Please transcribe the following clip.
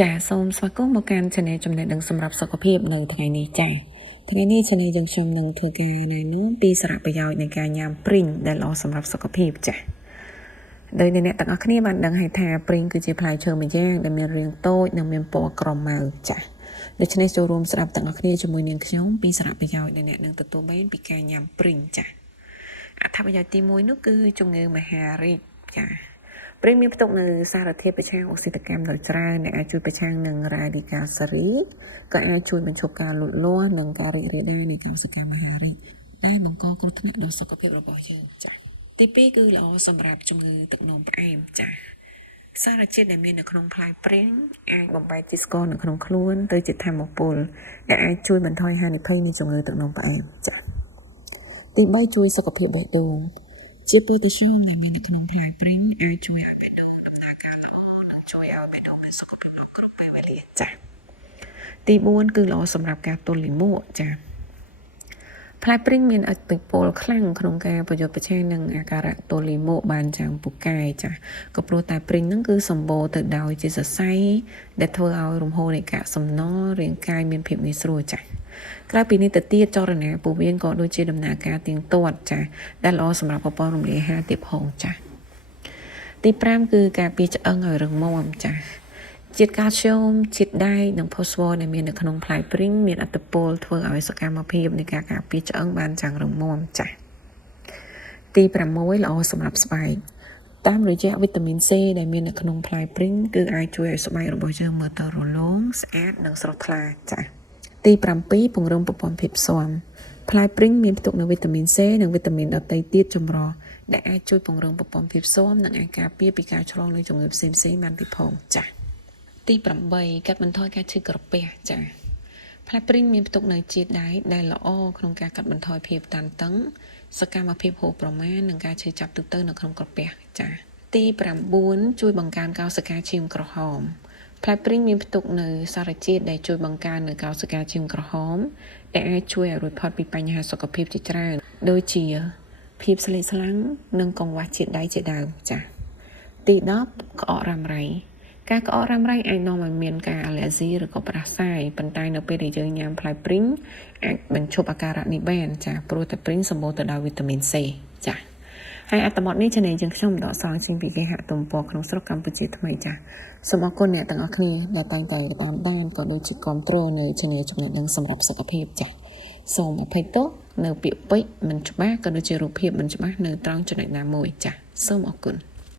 ចាសូមស្វាគមន៍មកកាន់ Channel ចំណេះដឹងសម្រាប់សុខភាពនៅថ្ងៃនេះចាថ្ងៃនេះ Channel យើងខ្ញុំនឹងធ្វើការណែនាំពីសារៈប្រយោជន៍នៃការញ៉ាំព្រីងដែលល្អសម្រាប់សុខភាពចាដោយអ្នកទាំងអស់គ្នាបានដឹងហើយថាព្រីងគឺជាផ្លែឈើមួយយ៉ាងដែលមានរាងតូចនិងមានពណ៌ក្រមៅចាដូច្នេះចូលរួមស្ដាប់ទាំងអស់គ្នាជាមួយនាងខ្ញុំពីសារៈប្រយោជន៍ដែលអ្នកនឹងទទួលបានពីការញ៉ាំព្រីងចាអត្ថប្រយោជន៍ទី1នោះគឺជំងឺមហារីកចាព្រីងមានផ្ទុកនៅសារធាតុប្រឆាំងអុកស៊ីតកម្មដ៏ច្រើនដែលអាចជួយប្រឆាំងនឹងរ៉ាឌីកាល់សេរីក៏អាចជួយបញ្ឈប់ការលូតលាស់និងការរីករាលដាលនៃកោសិកាមហារីកដែលបង្កគ្រោះថ្នាក់ដល់សុខភាពរបស់យើងចា៎ទី2គឺល្អសម្រាប់ជំងឺទឹកនោមផ្អែមចា៎សារជាតិដែលមាននៅក្នុងផ្លែព្រីងអាចបំបែកជាតិស្ករនៅក្នុងខ្លួនទៅជាថាមពលដែលអាចជួយបន្ថយហានិភ័យនៃជំងឺទឹកនោមផ្អែមចា៎ទី3ជួយសុខភាពបេះដូងជាប៉ូតាស្យូមដែលមាននៅក្នុងផ្លែព្រីងអាចជួយឲ្យបេះដូងដំណើរការល្អនិងជួយឲ្យបេះដូងមានសុខភាពល្អគ្រប់ពេលវេលាចា៎ទី4គឺល្អសម្រាប់ការទល់លាមកចា៎ផ្លែព្រីងមានឥទ្ធិពលខ្លាំងក្នុងការប្រយុទ្ធប្រឆាំងនឹងអាការៈទល់លាមកបានយ៉ាងពូកែចា៎ក៏ព្រោះតែព្រីងហ្នឹងគឺសម្បូរទៅដោយជាសរសៃដែលធ្វើឲ្យរំហូរនៃកាកសំណល់រាងកាយមានភាពងាយស្រួលចា៎ក្រៅពីនេះទៅទៀតចរណាពោះវៀនក៏ដូចជាដំណើរការទៀងទាត់ចាដែលល្អសម្រាប់ប្រព័ន្ធរំលាយអាហារទៀតផងចាទី5គឺការពារឆ្អឹងឲ្យរឹងមាំចាជាតិកាល់ស្យូមជាតិដែកនិងផូស្វ័រដែលមាននៅក្នុងផ្លែព្រីងមានឥទ្ធិពលធ្វើឲ្យសកម្មភាពនៃការការពារឆ្អឹងបានយ៉ាងរឹងមាំចាទី6ល្អសម្រាប់ស្បែកតាមរយៈវីតាមីន C ដែលមាននៅក្នុងផ្លែព្រីងគឺអាចជួយឲ្យស្បែករបស់យើងមើលទៅរលោងស្អាតនិងស្រស់ថ្លាចាទី7ពង្រឹងប្រព័ន្ធភាពស៊ាំផ្លែព្រីងមានផ្ទុកនូវវីតាមីន C និងវីតាមីនដទៃទៀតចម្រុះដែលអាចជួយពង្រឹងប្រព័ន្ធភាពស៊ាំនិងអាចការពារពីការឆ្លងនៃជំងឺផ្សេងៗបានទៀតផងចា៎ទី8កាត់បន្ថយការឈឺក្រពះចា៎ផ្លែព្រីងមានផ្ទុកនូវជាតិដែកដែលល្អក្នុងការកាត់បន្ថយភាពតានតឹងសកម្មភាពហូរប្រមាណនិងការឈឺចាប់ទូទៅនៅក្នុងក្រពះចា៎ទី9ជួយបង្កើនកោសិកាឈាមក្រហមផ្លែព្រីងមានផ្ទុកនៅសារជាតិដែលជួយបង្កើននូវកោសិកាឈាមក្រហមដែលអាចជួយឲ្យរួចផុតពីបញ្ហាសុខភាពជាច្រើនដូចជាភាពស្លេកស្លាំងនិងកង្វះជាតិដែកជាដើមចា៎ទី10ក្អករ៉ាំរ៉ៃការក្អករ៉ាំរ៉ៃអាចនាំឲ្យមានការអាឡែហ្ស៊ីឬក៏ផ្ដាសាយប៉ុន្តែនៅពេលដែលយើងញ៉ាំផ្លែព្រីងអាចបញ្ឈប់អាការៈនេះបានចា៎ព្រោះតែព្រីងសម្បូរទៅដោយវីតាមីន C ចា៎ហើយអត្ថបទនេះChannelយើងខ្ញុំដកស្រង់ចេញពីគេហទំព័រក្នុងស្រុកកម្ពុជាថ្មីចា៎សូមអរគុណអ្នកទាំងអស់គ្នាដែលតែងតែតាមដានក៏ដូចជាគាំទ្រនៅChannelចំណេះដឹងសម្រាប់សុខភាពចា៎សូមអភ័យទោសនៅពាក្យពេចន៍មិនច្បាស់ក៏ដូចជារូបភាពមិនច្បាស់នៅត្រង់ចំណុចណាមួយចា៎សូមអរគុណ